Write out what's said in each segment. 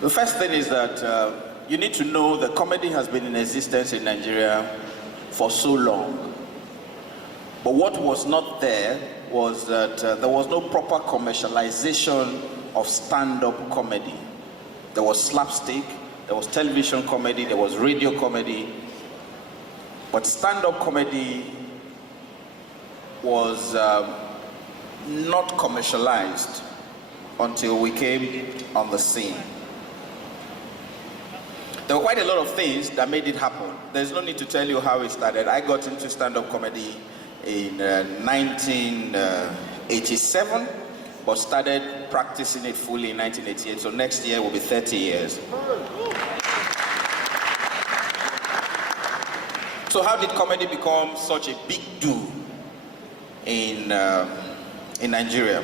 The first thing is that you need to know that comedy has been in existence in Nigeria for so long. But what was not there was that there was no proper commercialization of stand-up comedy. There was slapstick, there was television comedy, there was radio comedy. But stand-up comedy was not commercialized until we came on the scene. There were quite a lot of things that made it happen. There's no need to tell you how it started. I got into stand-up comedy in 1987, but started practicing it fully in 1988. So next year will be 30 years. So how did comedy become such a big do in Nigeria?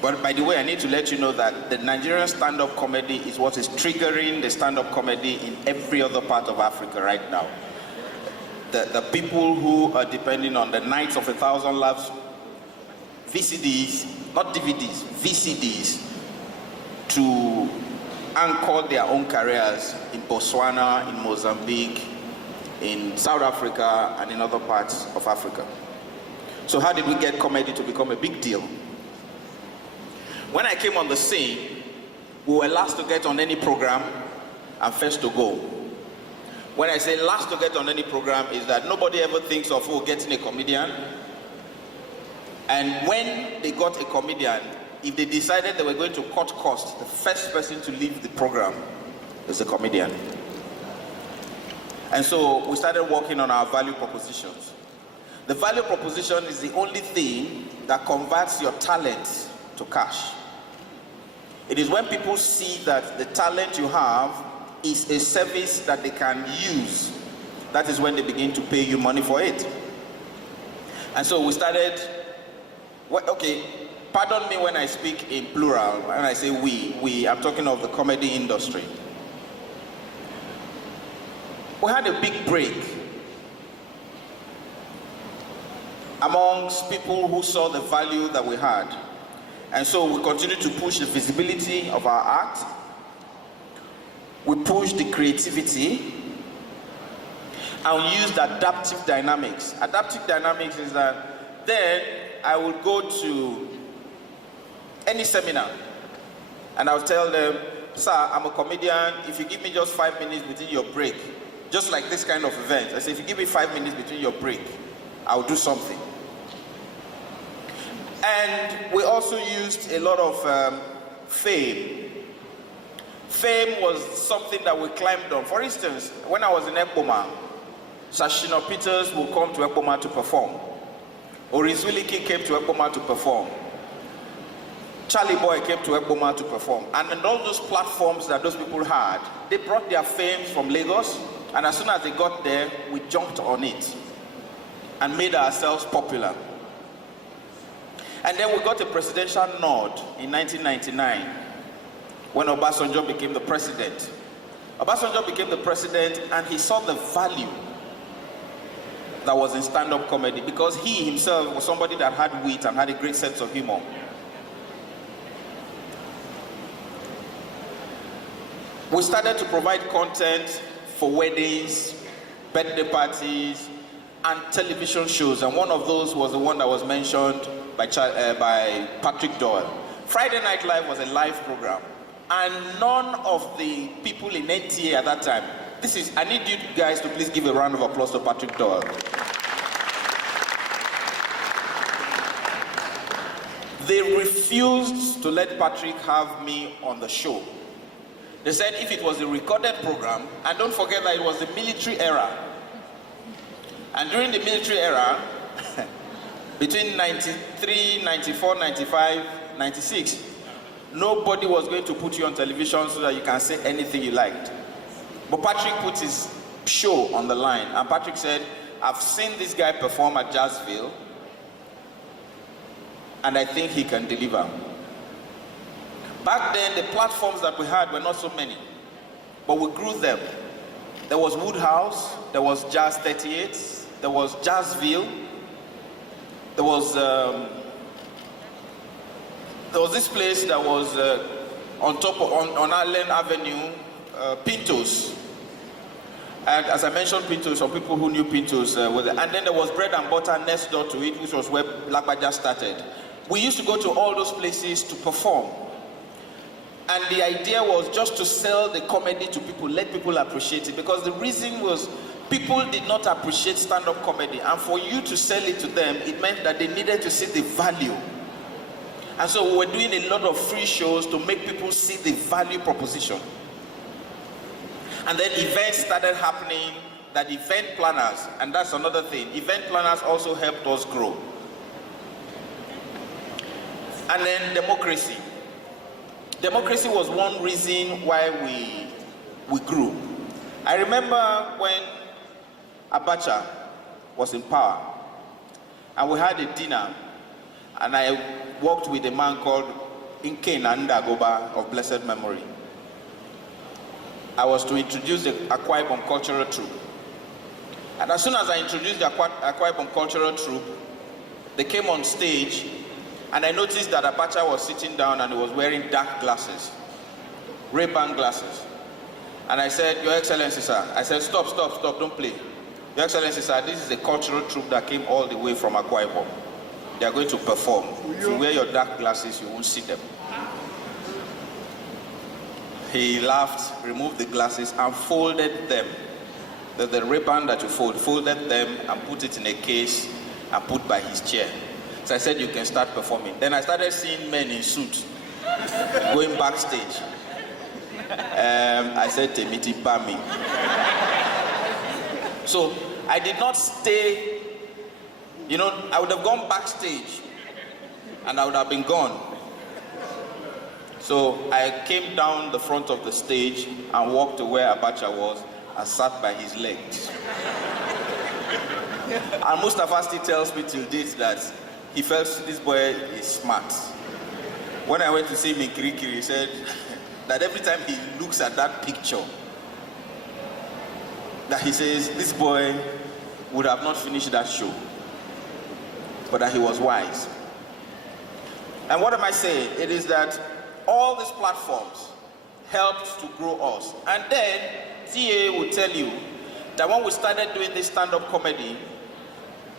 But by the way, I need to let you know that the Nigerian stand-up comedy is what is triggering the stand-up comedy in every other part of Africa right now. The people who are depending on the Nights of 1,000 Laughs, VCDs, not DVDs, VCDs, to anchor their own careers in Botswana, in Mozambique, in South Africa, and in other parts of Africa. So how did we get comedy to become a big deal? When I came on the scene, we were last to get on any program and first to go. When I say last to get on any program is that nobody ever thinks of getting a comedian. And when they got a comedian, if they decided they were going to cut costs, the first person to leave the program is a comedian. And so we started working on our value propositions. The value proposition is the only thing that converts your talent to cash. It is when people see that the talent you have is a service that they can use, that is when they begin to pay you money for it. And so we started, okay, pardon me when I speak in plural, when I say we, I'm talking of the comedy industry. We had a big break amongst people who saw the value that we had. And so we continue to push the visibility of our art. We push the creativity. And we used adaptive dynamics. Adaptive dynamics is that then I would go to any seminar and I would tell them, sir, I'm a comedian. If you give me just 5 minutes between your break, just like this kind of event, I say, if you give me 5 minutes between your break, I'll do something. And we also used a lot of fame. Fame was something that we climbed on. For instance, when I was in Ekpoma, Sashino Peters would come to Ekpoma to perform. Orizwiliki came to Ekpoma to perform. Charlie Boy came to Ekpoma to perform. And in all those platforms that those people had, they brought their fame from Lagos, and as soon as they got there, we jumped on it and made ourselves popular. And then we got a presidential nod in 1999 when Obasanjo became the president. Obasanjo became the president and he saw the value that was in stand-up comedy because he himself was somebody that had wit and had a great sense of humor. We started to provide content for weddings, birthday parties, and television shows, and one of those was the one that was mentioned by Patrick Doyle. Friday Night Live was a live program, and none of the people in NTA at that time, I need you guys to please give a round of applause to Patrick Doyle. They refused to let Patrick have me on the show. They said if it was a recorded program, and don't forget that it was the military era, and during the military era, between 93, 94, 95, 96, nobody was going to put you on television so that you can say anything you liked. But Patrick put his show on the line, and Patrick said, I've seen this guy perform at Jazzville, and I think he can deliver. Back then, the platforms that we had were not so many, but we grew them. There was Woodhouse, there was Jazz 38, there was Jazzville, there was this place that was on top of, on Allen Avenue, Pintos. And as I mentioned Pintos, some people who knew Pintos were there. And then there was bread and butter next door to it, which was where Lagbaja started. We used to go to all those places to perform. And the idea was just to sell the comedy to people, let people appreciate it. Because the reason was people did not appreciate stand-up comedy. And for you to sell it to them, it meant that they needed to see the value. And so we were doing a lot of free shows to make people see the value proposition. And then events started happening, that event planners, and that's another thing, event planners also helped us grow. And then democracy. Democracy was one reason why we grew. I remember when Abacha was in power, and we had a dinner, and I worked with a man called Inke Nandagoba of blessed memory. I was to introduce the Akwa Ibom cultural troupe. And as soon as I introduced the Akwa Ibom cultural troupe, they came on stage, and I noticed that Abacha was sitting down and he was wearing dark glasses, Ray-Ban glasses. And I said, Your Excellency, sir. I said, stop, don't play. Your Excellency, sir, this is a cultural troupe that came all the way from Akwa Ibom. They are going to perform. If you wear your dark glasses, you won't see them. He laughed, removed the glasses, and folded them. The Ray-Ban that you folded them and put it in a case and put by his chair. So I said, you can start performing. Then I started seeing men in suits going backstage. I said, Temiti Bami. So I did not stay, you know, I would have gone backstage and I would have been gone. So I came down the front of the stage and walked to where Abacha was and sat by his legs. And Mustafa still tells me till date that he felt this boy is smart. When I went to see him in Kirikiri, he said that every time he looks at that picture, that he says, this boy would have not finished that show, but that he was wise. And what am I saying? It is that all these platforms helped to grow us. And then TA will tell you that when we started doing this stand-up comedy,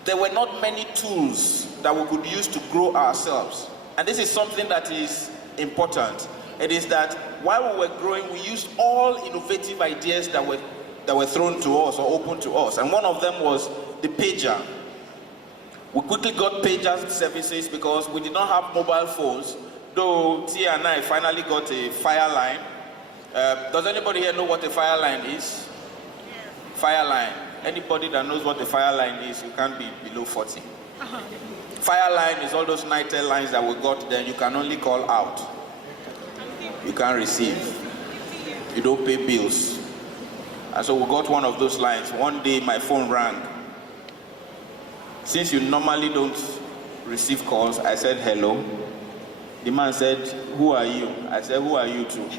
there were not many tools that we could use to grow ourselves. And this is something that is important. It is that while we were growing, we used all innovative ideas that were thrown to us or open to us. And one of them was the pager. We quickly got pager services because we did not have mobile phones, though Tia and I finally got a fire line. Does anybody here know what a fire line is? Yes. Fire line. Anybody that knows what a fire line is, you can't be below 40. Fire line is all those NITEL lines that we got, then you can only call out. You can't receive. You don't pay bills. And so we got one of those lines. One day my phone rang. Since you normally don't receive calls, I said hello. The man said, who are you? I said, who are you too?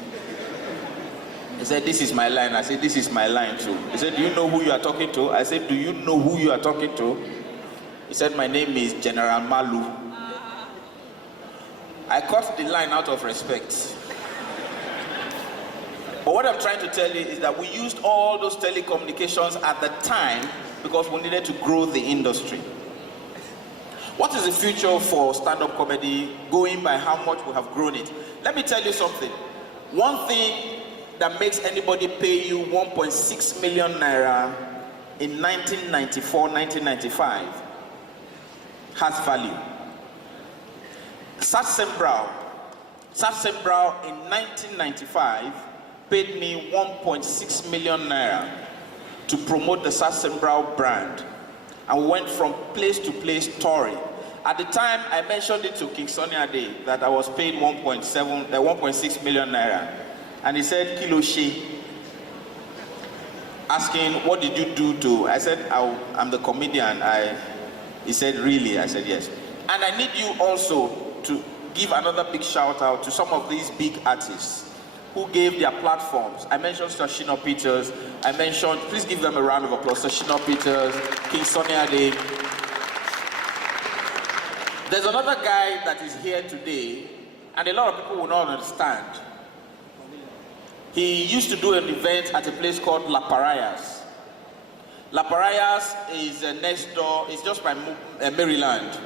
He said, this is my line. I said, this is my line too. He said, do you know who you are talking to? I said, do you know who you are talking to? He said, my name is General Malu. I cut the line out of respect. But what I'm trying to tell you is that we used all those telecommunications at the time because we needed to grow the industry. What is the future for stand-up comedy going by how much we have grown it? Let me tell you something. One thing that makes anybody pay you 1.6 million naira in 1994, 1995 has value. Satsembrow in 1995 paid me 1.6 million naira to promote the Satsembrow brand. And we went from place to place touring. At the time, I mentioned it to King Sunny Ade that I was paid 1.6 million naira. And he said, Kiloshi, asking, what did you do to, I said, I'm the comedian. He said, really? I said, yes. And I need you also to give another big shout out to some of these big artists who gave their platforms. I mentioned Shina Peters. I mentioned, please give them a round of applause, Shina Peters, King Sunny Ade. There's another guy that is here today, and a lot of people will not understand. He used to do an event at a place called La Parayas. La Parayas is next door, it's just by Maryland.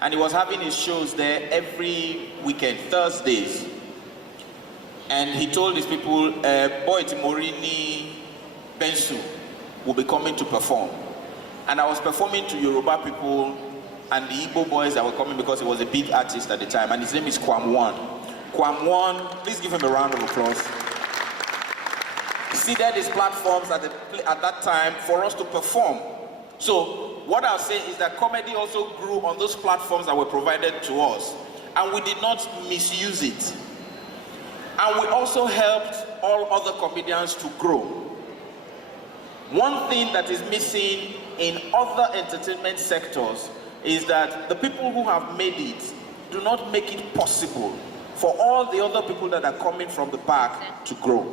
And he was having his shows there every weekend, Thursdays. And he told his people, Boy Timorini Bensu will be coming to perform. And I was performing to Yoruba people and the Igbo boys that were coming because he was a big artist at the time. And his name is Kwam1. Kwam1, please give him a round of applause. Seeded his platforms at that time for us to perform. So what I'll say is that comedy also grew on those platforms that were provided to us. And we did not misuse it. And we also helped all other comedians to grow. One thing that is missing in other entertainment sectors is that the people who have made it do not make it possible for all the other people that are coming from the back to grow.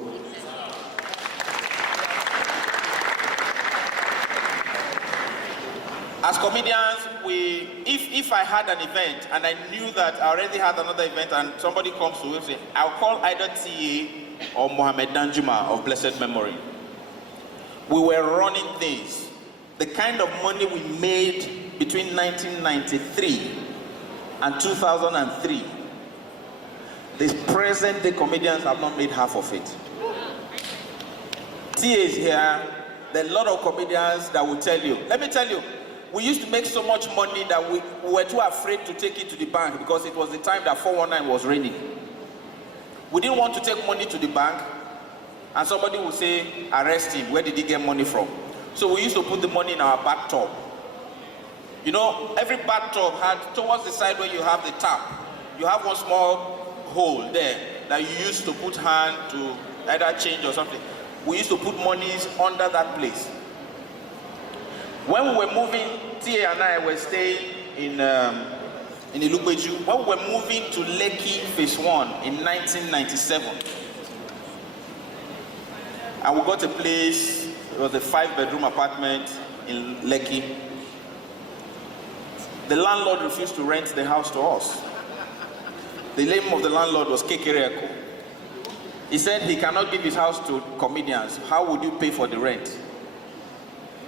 As comedians, if I had an event and I knew that I already had another event and somebody comes to me and say, I'll call either TA or Mohammed Danjuma of blessed memory. We were running things. The kind of money we made between 1993 and 2003, the present day comedians have not made half of it. TA is here. There are a lot of comedians that will tell you. Let me tell you, we used to make so much money that we were too afraid to take it to the bank because it was the time that 419 was raining. We didn't want to take money to the bank and somebody would say, arrest him, where did he get money from? So we used to put the money in our bathtub. You know, every bathtub had, towards the side where you have the tap, you have one small hole there that you used to put hand to either change or something. We used to put monies under that place. When we were moving, Tia and I were staying in Ilugbeju. When we were moving to Lekki Phase 1 in 1997, and we got a place, it was a 5-bedroom apartment in Lekki. The landlord refused to rent the house to us. The name of the landlord was Kekereko. He said he cannot give his house to comedians. How would you pay for the rent?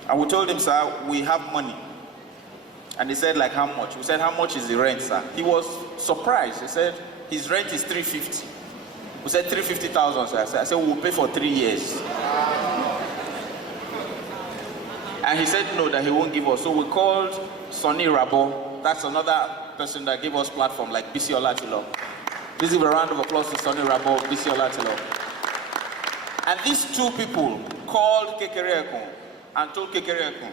And we told him, sir, we have money. And he said, like, how much? We said, how much is the rent, sir? He was surprised. He said, his rent is 350. We said, 350,000, sir. I said, we'll pay for 3 years. And he said, no, that he won't give us. So we called Sonny Rabo. That's another person that gave us platform, like Bisi Olatilo. Please give a round of applause to Sonny Rabo, Bisi Olatilo. And these two people called Kekereko and told Kekereko,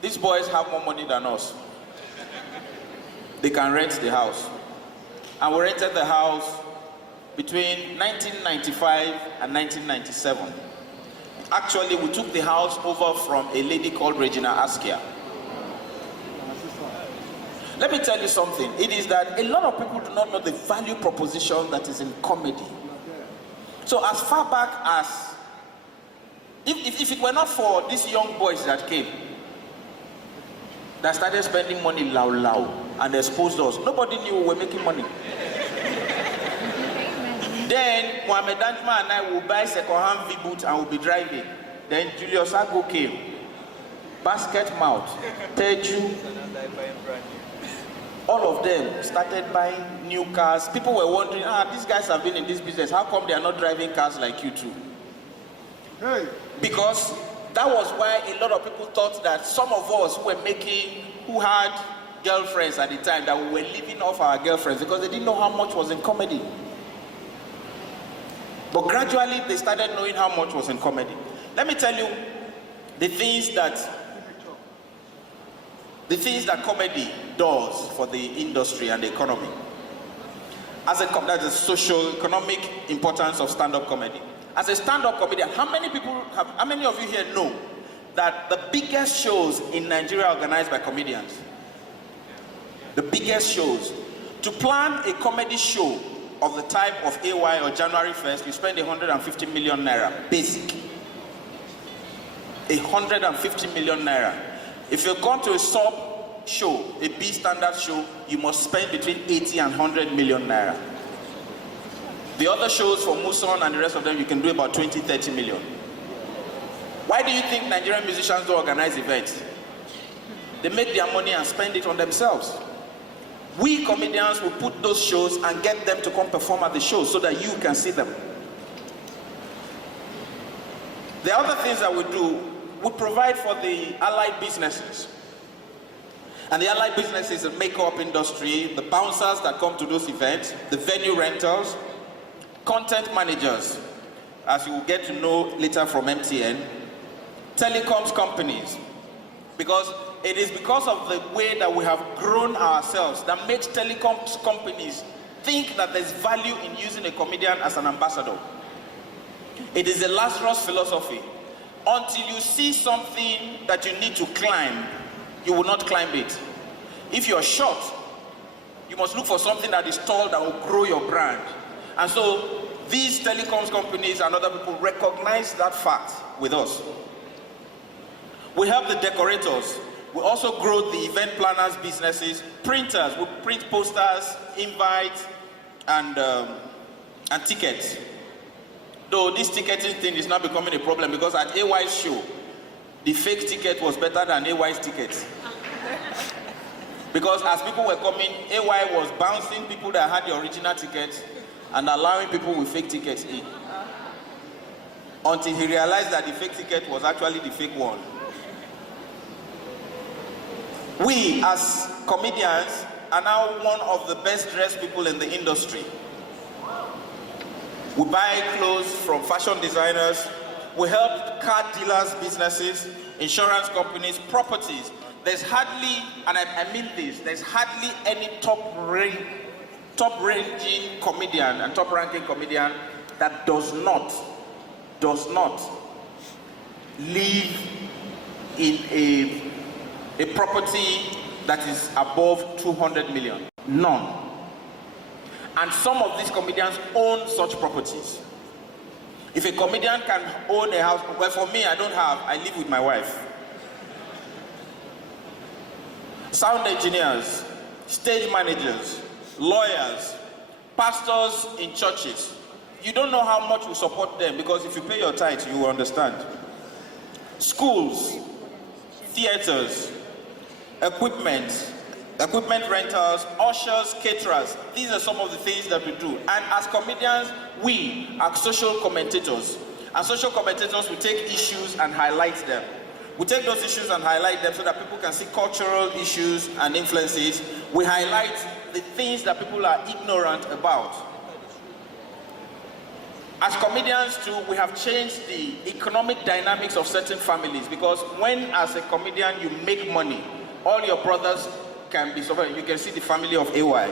these boys have more money than us. They can rent the house. And we rented the house between 1995 and 1997. Actually, we took the house over from a lady called Regina Askia. Let me tell you something. It is that a lot of people do not know the value proposition that is in comedy. So as far back as, if it were not for these young boys that came, that started spending money loud and exposed us, nobody knew we were making money. Then Mohammed Danjuma and I will buy second-hand V-boots and we'll be driving. Then Julius Ago came, Basket Mouth, Teju. All of them started buying new cars. People were wondering, these guys have been in this business. How come they are not driving cars like you too? Hey. Because that was why a lot of people thought that some of us who had girlfriends at the time, that we were living off our girlfriends because they didn't know how much was in comedy. But gradually they started knowing how much was in comedy. Let me tell you the things that comedy does for the industry and the economy. That's the socio-economic importance of stand-up comedy. As a stand-up comedian, how many of you here know that the biggest shows in Nigeria are organized by comedians? The biggest shows. To plan a comedy show of the type of AY or January 1st, you spend 150 million naira, basic. 150 million naira. If you've gone to a sub show, a B standard show, you must spend between 80 and 100 million naira. The other shows for Muson and the rest of them, you can do about 20, 30 million. Why do you think Nigerian musicians don't organize events? They make their money and spend it on themselves. We comedians will put those shows and get them to come perform at the shows so that you can see them. The other things that we do, we provide for the allied businesses. And the allied businesses, the makeup industry, the bouncers that come to those events, the venue rentals, content managers, as you will get to know later from MTN, telecoms companies, because it is because of the way that we have grown ourselves that makes telecoms companies think that there's value in using a comedian as an ambassador. It is a Lazarus philosophy. Until you see something that you need to climb, you will not climb it. If you're short, you must look for something that is tall that will grow your brand. And so these telecoms companies and other people recognize that fact with us. We help the decorators. We also grow the event planners' businesses, printers. We print posters, invites, and tickets. Though this ticketing thing is now becoming a problem because at AY's show, the fake ticket was better than AY's ticket. Because as people were coming, AY was bouncing people that had the original tickets and allowing people with fake tickets in. Until he realized that the fake ticket was actually the fake one. We, as comedians, are now one of the best dressed people in the industry. We buy clothes from fashion designers. We help car dealers, businesses, insurance companies, properties. There's hardly, and I mean this, there's hardly any top-ranging comedian and top-ranking comedian that does not live in a property that is above 200 million. None. And some of these comedians own such properties. If a comedian can own a house, well, for me, I don't have, I live with my wife. Sound engineers, stage managers, lawyers, pastors in churches. You don't know how much we support them because if you pay your tithe, you will understand. Schools, theaters, equipment rentals, ushers, caterers. These are some of the things that we do. And as comedians, we are social commentators. As social commentators, we take issues and highlight them. We take those issues and highlight them so that people can see cultural issues and influences. We highlight the things that people are ignorant about. As comedians too, we have changed the economic dynamics of certain families because when as a comedian you make money, all your brothers can be survived. You can see the family of AY.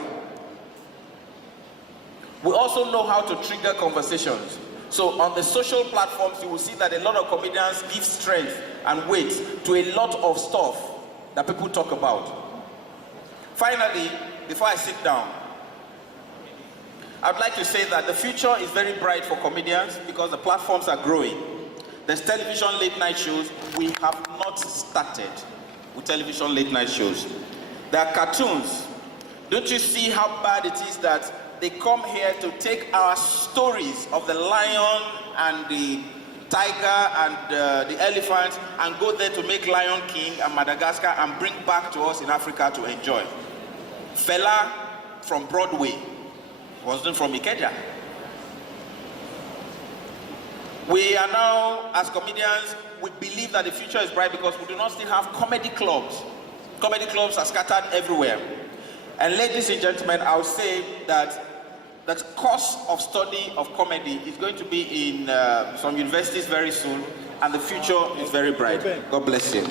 We also know how to trigger conversations. So on the social platforms, you will see that a lot of comedians give strength and weight to a lot of stuff that people talk about. Finally, before I sit down, I'd like to say that the future is very bright for comedians because the platforms are growing. There's television late night shows. We have not started with television late night shows. There are cartoons. Don't you see how bad it is that they come here to take our stories of the lion and the tiger and the elephant and go there to make Lion King and Madagascar and bring back to us in Africa to enjoy. Fela from Broadway wasn't from Ikeja. We are now, as comedians, we believe that the future is bright because we do not still have comedy clubs. Comedy clubs are scattered everywhere. And ladies and gentlemen, I would say that the course of study of comedy is going to be in some universities very soon, and the future is very bright. God bless you.